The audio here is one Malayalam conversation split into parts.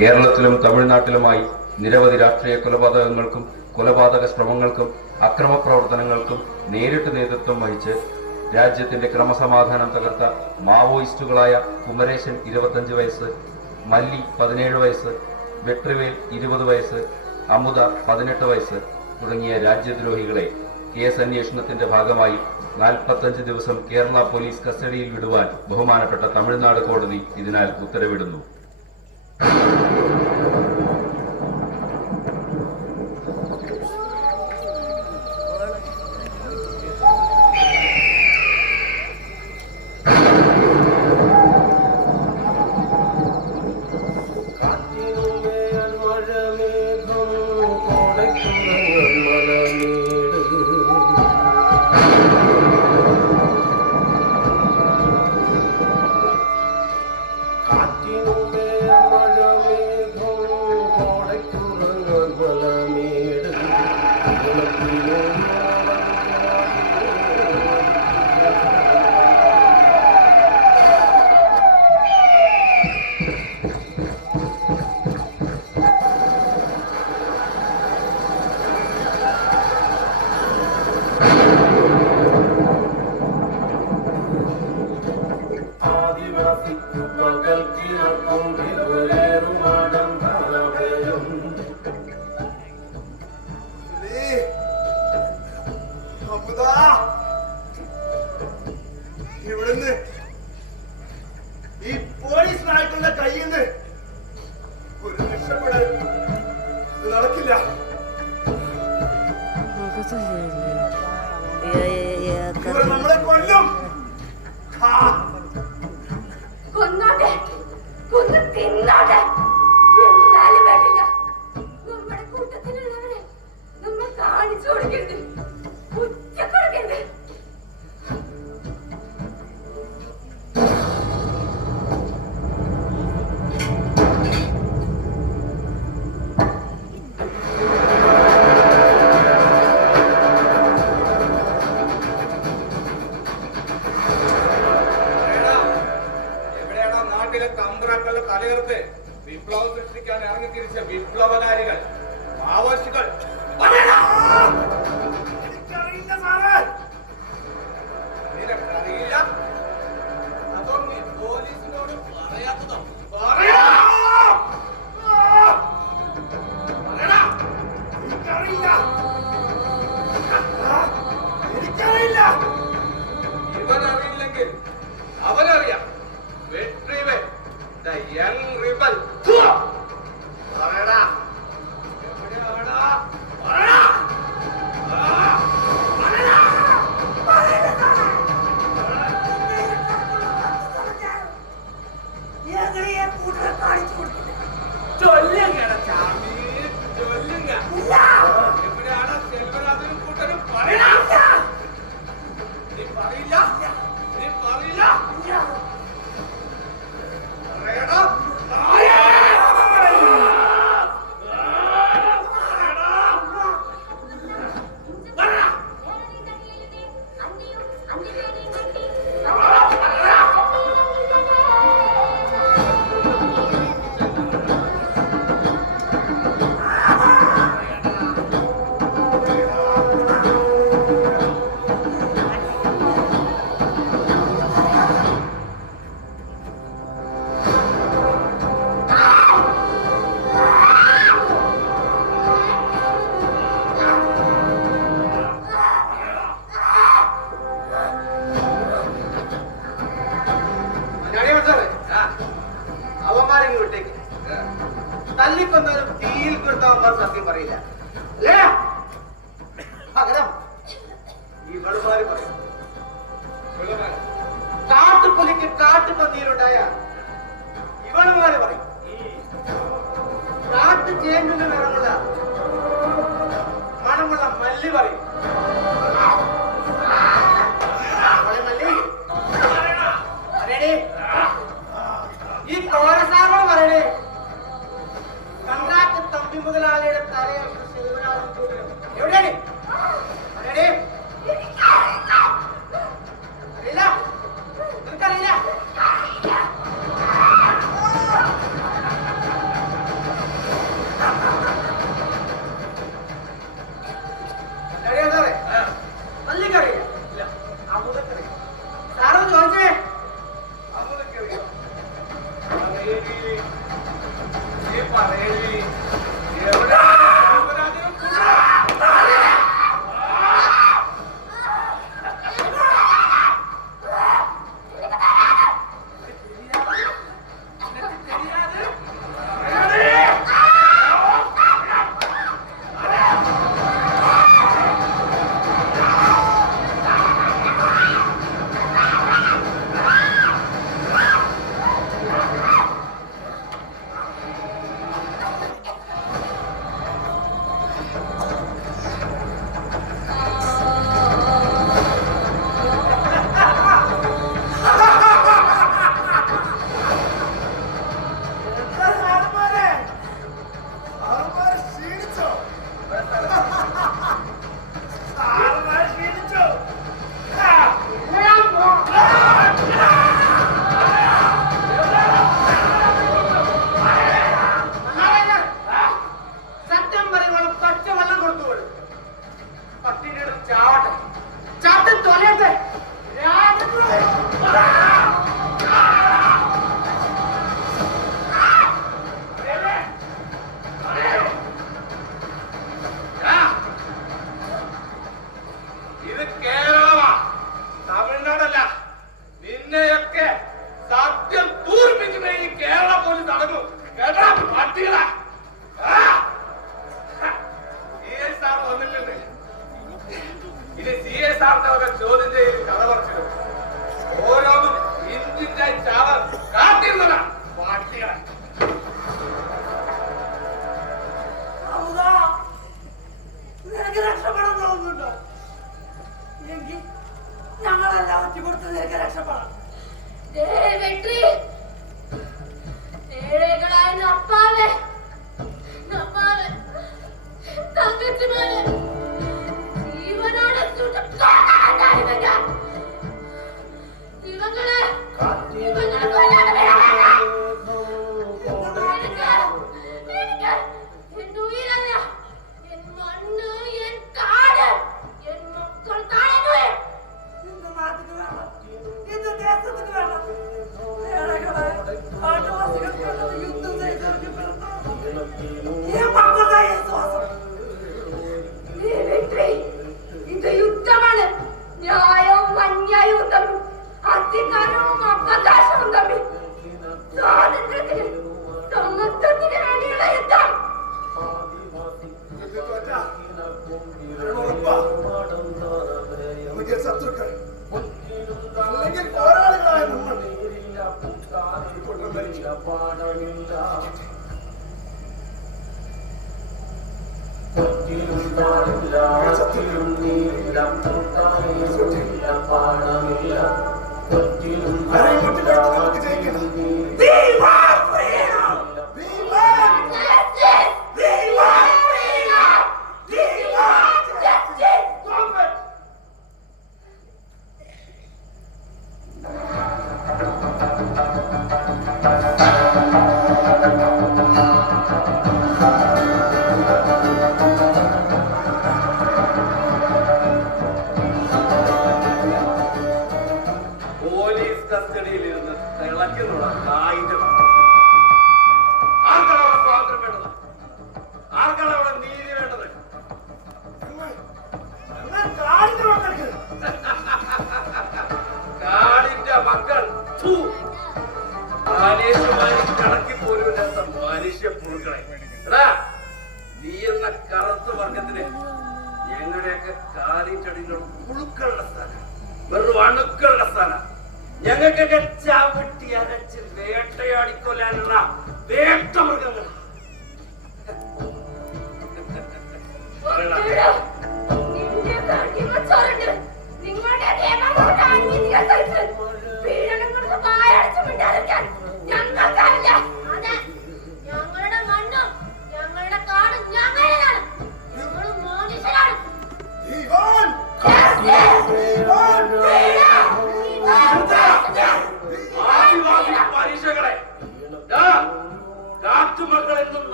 കേരളത്തിലും തമിഴ്നാട്ടിലുമായി നിരവധി രാഷ്ട്രീയ കൊലപാതകങ്ങൾക്കും കൊലപാതക ശ്രമങ്ങൾക്കും അക്രമ പ്രവർത്തനങ്ങൾക്കും നേരിട്ട് നേതൃത്വം വഹിച്ച് രാജ്യത്തിന്റെ ക്രമസമാധാനം തകർത്ത മാവോയിസ്റ്റുകളായ കുമരേശൻ 25 വയസ്സ്, മല്ലി 17 വയസ്സ്, വെട്രിവേൽ 20 വയസ്സ്, അമുദ 18 വയസ്സ് തുടങ്ങിയ രാജ്യദ്രോഹികളെ കേസ് അന്വേഷണത്തിന്റെ ഭാഗമായി 45 ദിവസം കേരള പോലീസ് കസ്റ്റഡിയിൽ വിടുവാൻ ബഹുമാനപ്പെട്ട തമിഴ്നാട് കോടതി ഇതിനാൽ ഉത്തരവിടുന്നു. ഇവിടുന്ന് ഈ പോലീസിനായിട്ടുള്ള കയ്യിൽ നിന്ന് ഒരു രക്ഷപ്പെടൽ നടക്കില്ല. ഇവർ നമ്മളെ കൊല്ലും. കൊന്നോട്ടെ, കൊന്ന് തിന്നോട്ടെ, എന്നാലും വേണ്ടില്ല. നമ്മുടെ കൂട്ടത്തിലുള്ളവരെ നമ്മൾ കാണിച്ചു കൊടുക്കരുത്, കുറ്റ കൊടുക്കരുത്. തലയർത്ത് വിപ്ലവം സൃഷ്ടിക്കാൻ ഇറങ്ങിത്തിരിച്ച വിപ്ലവകാരികൾ, മാവോയിസ്റ്റുകൾ നിനക്കറിയില്ല? അതോ നീ പോലീസിനോട് പറയാത്തതോ? ഇവനറിയില്ലെങ്കിൽ അവനറിയാം. Vetrivel the young rebel. പറയടാ, എവിടെയാടാ? പറയടാ, എവിടെയാണ് സെൽവരാജനും കൂട്ടരും? പറയടാ, നീ പറയില്ല, നീ പറയില്ല. തല്ലിക്കൊന്നാലും തീയിൽ കൊടുത്തവന്മാർ സത്യം പറയില്ല. പകരം ഇവളുമാര് പറയും. കാട്ടുപുലിക്ക് കാട്ടുപന്നിയിലുണ്ടായ ഇവളുമാര് പറയും. കാട്ടു ചേമ്പിന് മണമുള്ള മല്ലി പറയും. മല്ലി പറയണേ, ഈ കോരസാറോട് പറയണേ, കണ്ടാട്ട് തമ്പി മുതലാളിയുടെ തലയാണ് എവിടെയാണ്? പറയണേ, അറിയില്ല, നിനക്കറിയില്ല?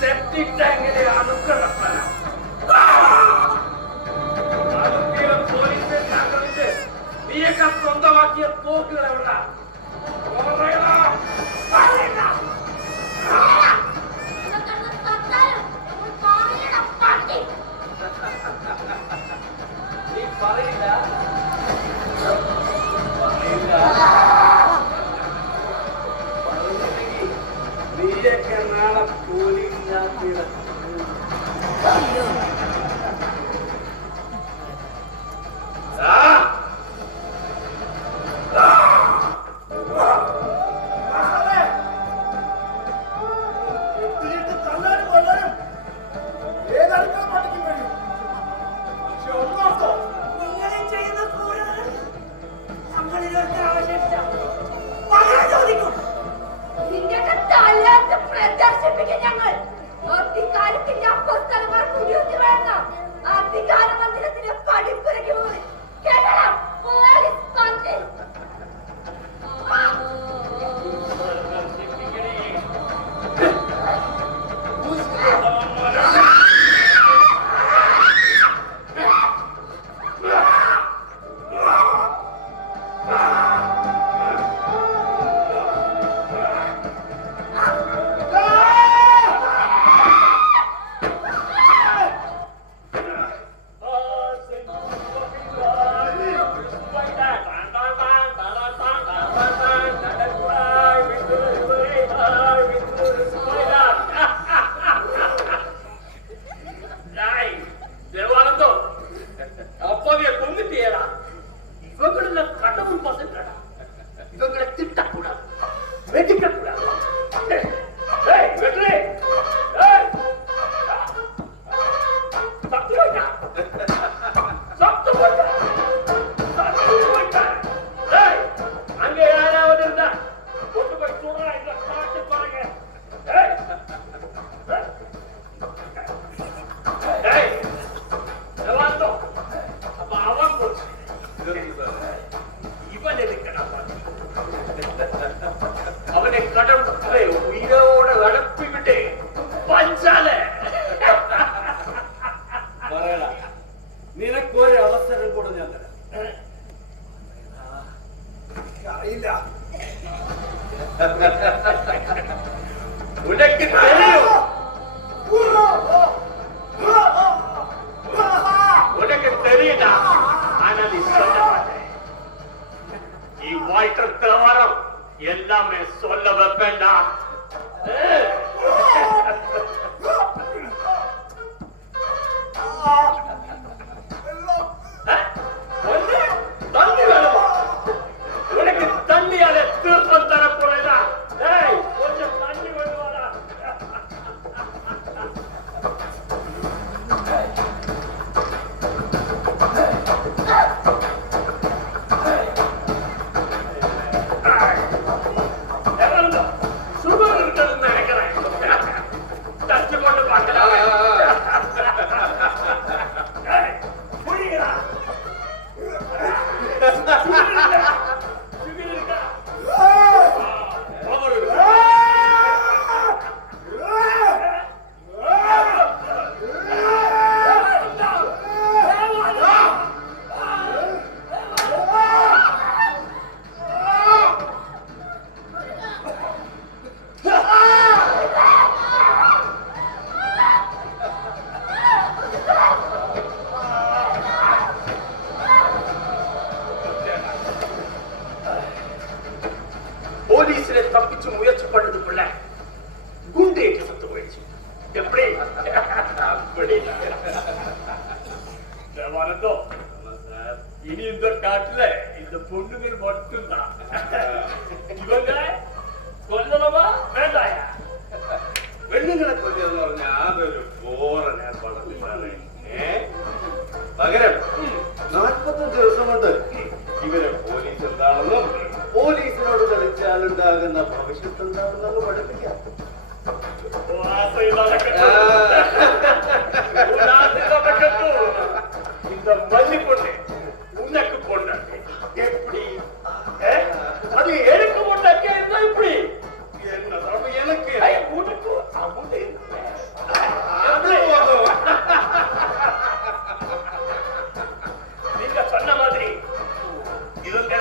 septic tank അമേരിക്ക സ്വന്തമാക്കിയ തോക്കുകൾ എവിടെ? നീ പറയില്ല. നീയൊക്കെ നാളെ പോലീസിനകത്ത് അവനെ കടമ്പെ ഉയരോടെ നടപ്പിവിട്ടെ പഞ്ചാല് പറയടാ. നിനക്കൊരു അവസരം കൂടെ ഞാൻ തരാം. അറിയില്ല. ഉനക്ക് തെളിയും. உனக்கு தெரியுதா? ஆனா நீ சொல்ல மாட்டே. நீ வாய்ட்ட தவறம் எல்லாமே சொல்ல வைப்பேன்டா. தண்ணி வேணுமா? உனக்கு தண்ணியால தீர்த்தம் தரக்கூடாதா? கொஞ்சம் தண்ணி வேணுமாடா? சுகர் இருக்குன்னு நினைக்கிறேன். டச்சு கொண்டு பார்க்கலாம். புரியுதா? சுகர் இருக்கா? போலீஸ்ல தப்பிச்சு முயற்சி பண்ணதுக்குள்ள குண்டேட்டு சத்து போயிடுச்சு. எப்படி? அப்படி வரதோ இனி இந்த காட்டுல இந்த பொண்ணுகள் மட்டும்தான். இவங்க கொல்லணுமா வேண்டாயா? പെണ്ണുങ്ങളെ കൊല്ലുക പറഞ്ഞാൽ അതൊരു ബോറൻ ഏർപ്പാടാണ്. പകരം 45 ദിവസം കൊണ്ട് ഇവരെ പോലീസ് എന്താണെന്നും പോലീസിനോട് കളിച്ചാലുണ്ടാകുന്ന ഭവിഷ്യത്ത് എന്താണെന്ന് നമ്മൾ പഠിപ്പിക്കാം. இந்த மல்லி பொண்ணு உனக்கு பொண்ணாக்கு எப்படி? அது எனக்கு பொண்ணாக்கே இருந்தா இப்படி என்ன எனக்கு உனக்கு அமுது நீங்க சொன்ன மாதிரி இவங்க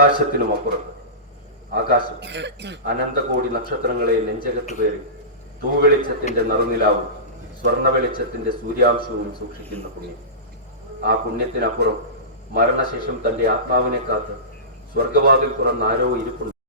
ആകാശത്തിനും അപ്പുറത്ത്. ആകാശം അനന്തകോടി നക്ഷത്രങ്ങളെ നെഞ്ചകത്ത് പേറി തൂവെളിച്ചത്തിന്റെ നറുനിലാവും സ്വർണ്ണ വെളിച്ചത്തിന്റെ സൂര്യാംശവും സൂക്ഷിക്കുന്ന പുണ്യം. ആ പുണ്യത്തിനപ്പുറം മരണശേഷം തന്റെ ആത്മാവിനെ കാത്ത് സ്വർഗവാതിൽ തുറന്ന് ആരോ ഇരിപ്പുണ്ട്.